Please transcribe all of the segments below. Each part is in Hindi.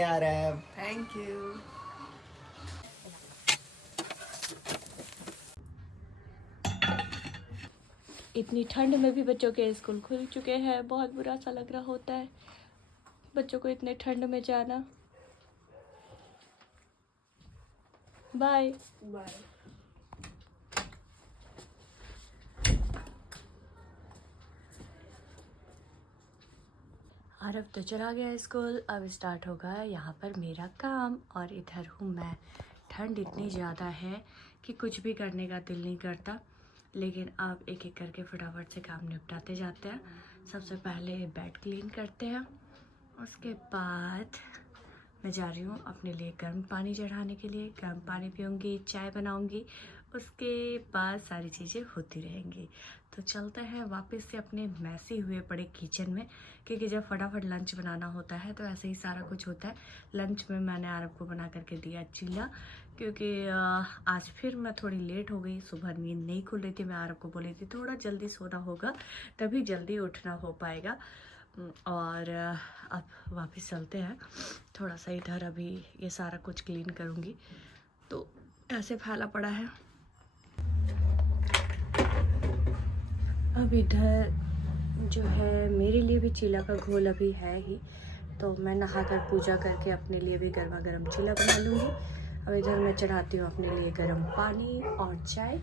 यार है। Thank you. इतनी ठंड में भी बच्चों के स्कूल खुल चुके हैं। बहुत बुरा सा लग रहा होता है बच्चों को इतने ठंड में जाना। Bye bye. आरव तो चला गया स्कूल। अब स्टार्ट होगा यहाँ पर मेरा काम। और इधर हूँ मैं। ठंड इतनी ज़्यादा है कि कुछ भी करने का दिल नहीं करता, लेकिन अब एक एक करके फटाफट से काम निपटाते जाते हैं। सबसे पहले बेड क्लीन करते हैं, उसके बाद मैं जा रही हूँ अपने लिए गर्म पानी चढ़ाने के लिए। गर्म पानी पीऊँगी, चाय बनाऊँगी, उसके बाद सारी चीज़ें होती रहेंगी। तो चलते हैं वापस से अपने मैसी हुए पड़े किचन में, क्योंकि जब फटाफट लंच बनाना होता है तो ऐसे ही सारा कुछ होता है। लंच में मैंने आरव को बना करके दिया चीला, क्योंकि आज फिर मैं थोड़ी लेट हो गई। सुबह नींद नहीं खुल रही थी। मैं आरव को बोली थी थोड़ा जल्दी सोना होगा तभी जल्दी उठना हो पाएगा। और अब वापस चलते हैं। थोड़ा सा इधर अभी ये सारा कुछ क्लीन करूँगी, तो ऐसे फैला पड़ा है। अब इधर जो है मेरे लिए भी चीला का घोल अभी है ही, तो मैं नहाकर पूजा करके अपने लिए भी गर्मा गर्म चीला बना लूँगी। अब इधर मैं चढ़ाती हूँ अपने लिए गर्म पानी और चाय,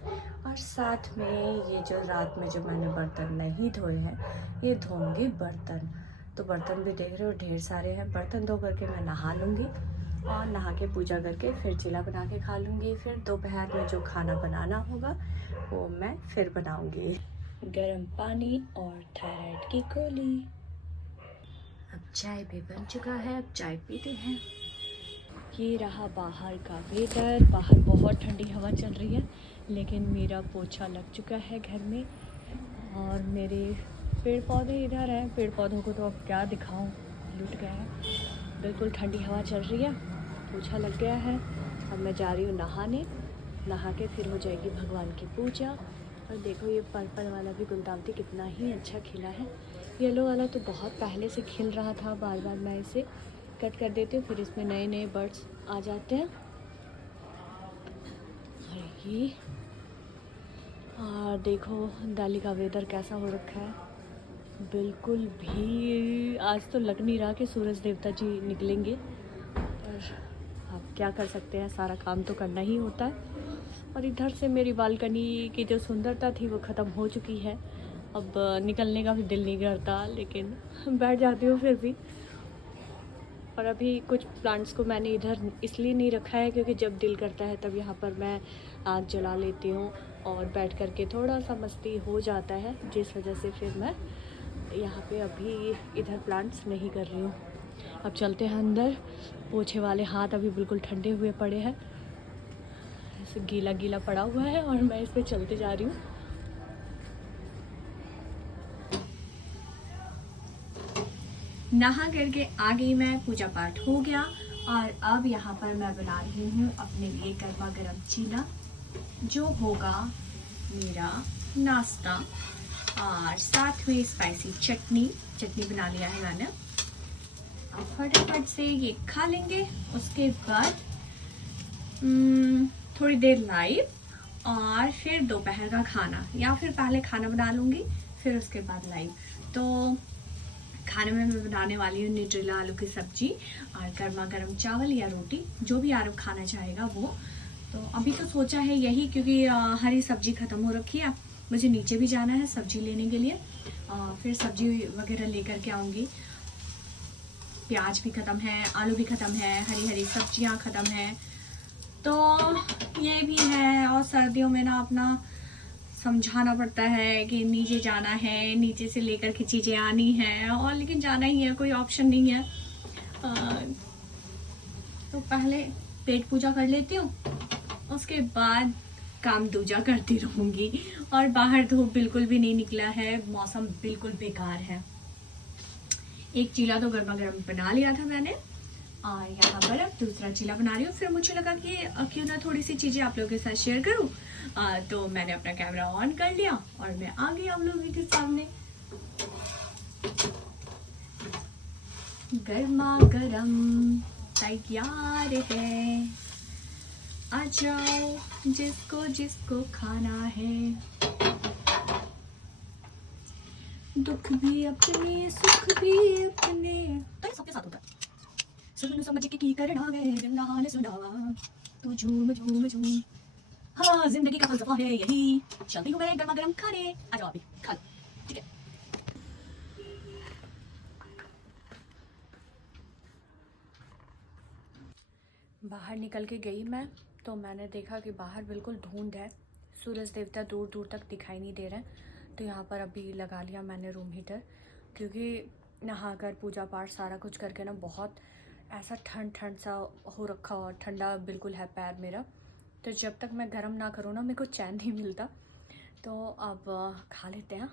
और साथ में ये जो रात में जो मैंने बर्तन नहीं धोए हैं ये धोऊंगी बर्तन। तो बर्तन भी देख रहे हो ढेर सारे हैं। बर्तन धो करके मैं नहा लूँगी, और नहा के पूजा करके फिर चीला बना के खा लूँगी। फिर दोपहर में जो खाना बनाना होगा वो मैं फिर बनाऊँगी। गर्म पानी और थायराइड की गोली। अब चाय भी बन चुका है, अब चाय पीते हैं। ये रहा बाहर का वेदर। बाहर बहुत ठंडी हवा चल रही है, लेकिन मेरा पोछा लग चुका है घर में। और मेरे पेड़ पौधे इधर हैं। पेड़ पौधों को तो अब क्या दिखाऊं, लुट गए हैं। बिल्कुल ठंडी हवा चल रही है, पोछा लग गया है। अब मैं जा रही हूँ नहाने। नहा के फिर हो जाएगी भगवान की पूजा। और देखो ये पर्पल वाला भी गुलदाउदी कितना ही अच्छा खिला है। येलो वाला तो बहुत पहले से खिल रहा था। बार बार मैं इसे कट कर देती हूँ, फिर इसमें नए नए बर्ड्स आ जाते हैं। और ये और देखो दिल्ली का वेदर कैसा हो रखा है। बिल्कुल भी आज तो लग नहीं रहा कि सूरज देवता जी निकलेंगे, और आप क्या कर सकते हैं, सारा काम तो करना ही होता है। और इधर से मेरी बालकनी की जो सुंदरता थी वो ख़त्म हो चुकी है। अब निकलने का भी दिल नहीं करता, लेकिन बैठ जाती हूँ फिर भी। और अभी कुछ प्लांट्स को मैंने इधर इसलिए नहीं रखा है क्योंकि जब दिल करता है तब यहाँ पर मैं आग जला लेती हूँ और बैठ कर के थोड़ा सा मस्ती हो जाता है, जिस वजह से फिर मैं यहाँ पे अभी इधर प्लांट्स नहीं कर रही हूँ। अब चलते हैं अंदर। पोछे वाले हाथ अभी बिल्कुल ठंडे हुए पड़े हैं, ऐसे गीला गीला पड़ा हुआ है, और मैं इस पर चलते जा रही हूँ। नहा करके आ गई मैं, पूजा पाठ हो गया। और अब यहाँ पर मैं बना रही हूँ अपने लिए गर्मा गर्म चीला, जो होगा मेरा नाश्ता। और साथ में स्पाइसी चटनी बना लिया है मैंने। अब फटाफट से ये खा लेंगे। उसके बाद थोड़ी देर लाइव, और फिर दोपहर का खाना, या फिर पहले खाना बना लूँगी फिर उसके बाद लाइव। तो खाने में मैं बनाने वाली हूँ न्यूट्रेला आलू की सब्जी और गर्मा गर्म चावल या रोटी, जो भी आरव खाना चाहेगा वो। तो अभी तो सोचा है यही, क्योंकि हरी सब्जी ख़त्म हो रखी है। मुझे नीचे भी जाना है सब्जी लेने के लिए, फिर सब्जी वगैरह लेकर के आऊँगी। प्याज भी ख़त्म है, आलू भी ख़त्म है, हरी हरी सब्जियाँ ख़त्म है, तो ये भी है। और सर्दियों में ना अपना समझाना पड़ता है कि नीचे जाना है, नीचे से लेकर के चीज़ें आनी हैं, और लेकिन जाना ही है, कोई ऑप्शन नहीं है। तो पहले पेट पूजा कर लेती हूँ, उसके बाद काम दूजा करती रहूँगी। और बाहर धूप बिल्कुल भी नहीं निकला है, मौसम बिल्कुल बेकार है। एक चीला तो गर्मा गर्म बना लिया था मैंने, और यहाँ पर अब दूसरा चीला बना रही हूँ। फिर मुझे लगा कि क्यों ना थोड़ी सी चीज़ें आप लोगों के साथ शेयर करूँ। तो मैंने अपना कैमरा ऑन कर लिया और मैं आ गई आप लोगों के सामने। गर्मा गर्म तैयार है, आ जाओ जिसको जिसको खाना है। दुख भी अपने सुख भी अपने, तो सबके साथ होता है। सुन समझ के की करना है, जिंदा ने सुना तू झूम झूम झूम। हाँ जिंदगी का फलसफा है यही, चलती हूँ मैं गर्मा गर्म खाने, आ जाओ अभी खा लो, ठीक है। बाहर निकल के गई मैं, तो मैंने देखा कि बाहर बिल्कुल धुंध है, सूरज देवता दूर दूर तक दिखाई नहीं दे रहे हैं। तो यहाँ पर अभी लगा लिया मैंने रूम हीटर, क्योंकि नहाकर पूजा पाठ सारा कुछ करके ना बहुत ऐसा ठंड ठंड सा हो रखा, और ठंडा बिल्कुल है पैर मेरा। तो जब तक मैं गर्म ना करूँ ना मेरे को चैन नहीं मिलता। तो अब खा लेते हैं।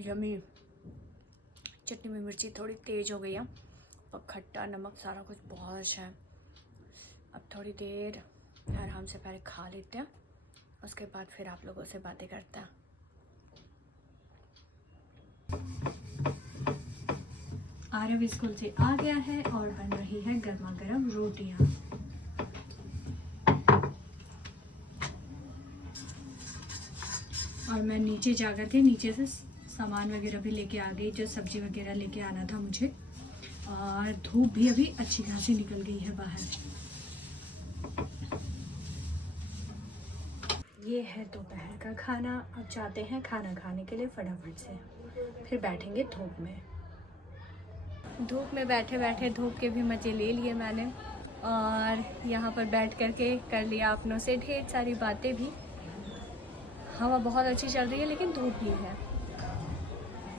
यम्मी। चटनी में मिर्ची थोड़ी तेज़ हो गई है, और खट्टा नमक सारा कुछ बहुत अच्छा है। अब थोड़ी देर आराम से पहले खा लेते हैं, उसके बाद फिर आप लोगों से बातें करते हैं। आरव स्कूल से आ गया है और बन रही है गर्मा गर्म रोटियां। और मैं नीचे जा कर के नीचे से सामान वगैरह भी लेके आ गई, जो सब्जी वगैरह लेके आना था मुझे। और धूप भी अभी अच्छी खासी निकल गई है बाहर। ये है दोपहर का खाना। अब जाते हैं खाना खाने के लिए फटाफट से, फिर बैठेंगे धूप में। धूप में बैठे बैठे धूप के भी मज़े ले लिए मैंने, और यहाँ पर बैठ कर के कर लिया अपनों से ढेर सारी बातें भी। हवा बहुत अच्छी चल रही है, लेकिन धूप भी है।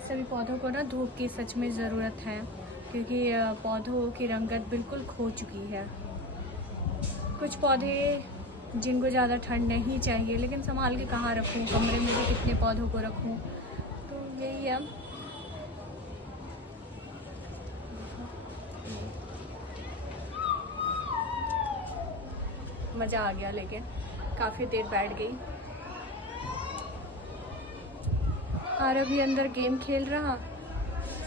सभी पौधों को ना धूप की सच में ज़रूरत है, क्योंकि पौधों की रंगत बिल्कुल खो चुकी है। कुछ पौधे जिनको ज़्यादा ठंड नहीं चाहिए, लेकिन संभाल के कहाँ रखूँ, कमरे में भी कितने पौधों को रखूँ, तो यही है। मज़ा आ गया, लेकिन काफ़ी देर बैठ गई। और अभी अंदर गेम खेल रहा,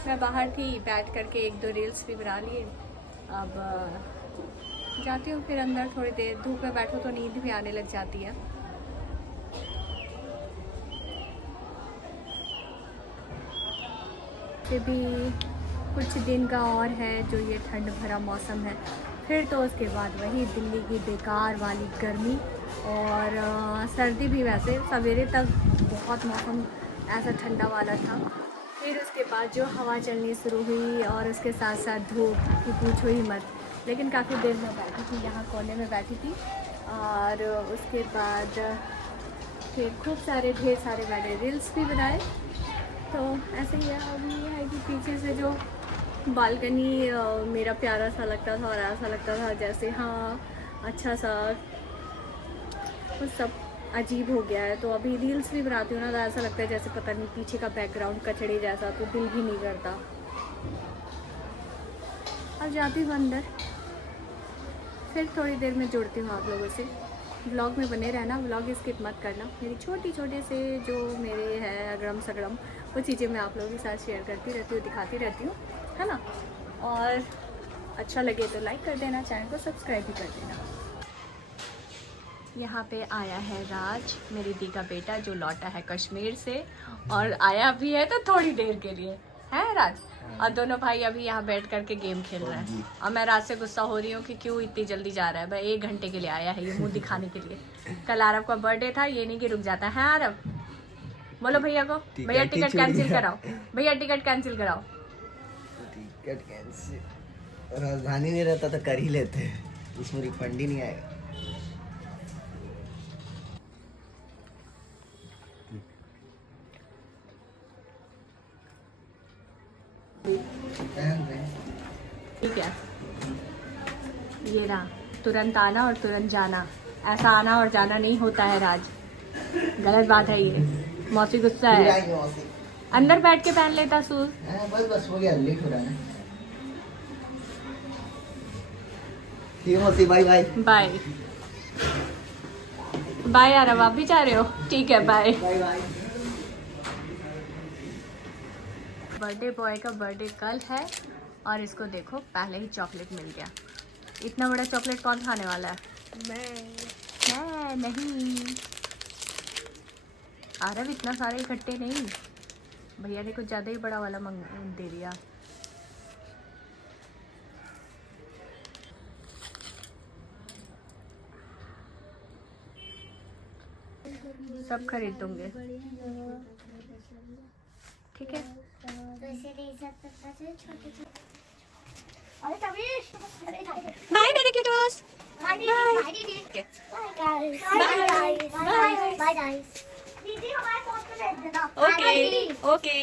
मैं बाहर थी, बैठ करके एक दो रील्स भी बना लिए। अब जाती हूँ फिर अंदर थोड़ी देर। धूप में बैठो तो नींद भी आने लग जाती है। फिर भी कुछ दिन का और है जो ये ठंड भरा मौसम है, फिर तो उसके बाद वही दिल्ली की बेकार वाली गर्मी और सर्दी भी। वैसे सवेरे तक बहुत मौसम ऐसा ठंडा वाला था, फिर उसके बाद जो हवा चलनी शुरू हुई और उसके साथ साथ धूप की पूछो ही मत। लेकिन काफ़ी देर में बैठी थी, यहाँ कोने में बैठी थी, और उसके बाद फिर खूब सारे ढेर सारे मैंने रील्स भी बनाए। तो ऐसे ही है। अभी ये है कि पीछे से जो बालकनी मेरा प्यारा सा लगता था, और ऐसा लगता था जैसे हाँ अच्छा सा, कुछ सब अजीब हो गया है। तो अभी रील्स भी बनाती हूँ ना, तो ऐसा लगता है जैसे पता नहीं पीछे का बैकग्राउंड कचड़े जैसा, तो दिल भी नहीं करता। अब जाती हूँ अंदर, फिर थोड़ी देर में जुड़ती हूँ आप लोगों से। व्लॉग में बने रहना, व्लॉग स्किप मत करना। मेरी छोटी छोटे से जो मेरे है अगड़म सगड़म, वो चीज़ें मैं आप लोगों के साथ शेयर करती रहती हूँ, दिखाती रहती हूँ, है ना। और अच्छा लगे तो लाइक कर देना, चैनल को सब्सक्राइब भी कर देना। यहाँ पे आया है राज, मेरी दी का बेटा, जो लौटा है कश्मीर से, और आया भी है तो थोड़ी देर के लिए, है राज। और दोनों भाई अभी यहाँ बैठ करके गेम खेल रहे हैं, और मैं राज से गुस्सा हो रही हूँ कि क्यों इतनी जल्दी जा रहा है भाई। 1 घंटे के लिए आया है ये मुंह दिखाने के लिए। कल आरव का बर्थडे था, ये नहीं कि रुक जाता है। आरव बोलो भैया को, भैया टिकट कैंसिल कराओ, भैया टिकट कैंसिल कराओ। टिकट कैंसिल, राजधानी नहीं रहता तो कर ही लेते, उसमें रिफंड ही नहीं आएगा। ठीक है, ये रहा, तुरंत आना और तुरंत जाना। ऐसा आना और जाना नहीं होता है राज, गलत बात है ये। मौसी गुस्सा है, अंदर बैठ के पहन लेता शूज। बस बस हो गया, लेट हो रहा है। ठीक है मौसी, बाय बाय। बाय बाय यार, अब आप भी जा रहे हो? ठीक है, bye. Bye bye. Birthday boy का बर्थडे कल है और इसको देखो पहले ही चॉकलेट मिल गया। इतना बड़ा चॉकलेट कौन खाने वाला है? मैं नहीं। आरव इतना सारे इकट्ठे नहीं, भैया ने कुछ ज़्यादा ही बड़ा वाला दे दिया। सब खरीद दूंगे, ठीक है। बाय मेरे क्यूटोस। Bye guys. Bye guys. दीदी हमारे फोन पे भेज देना। Okay okay.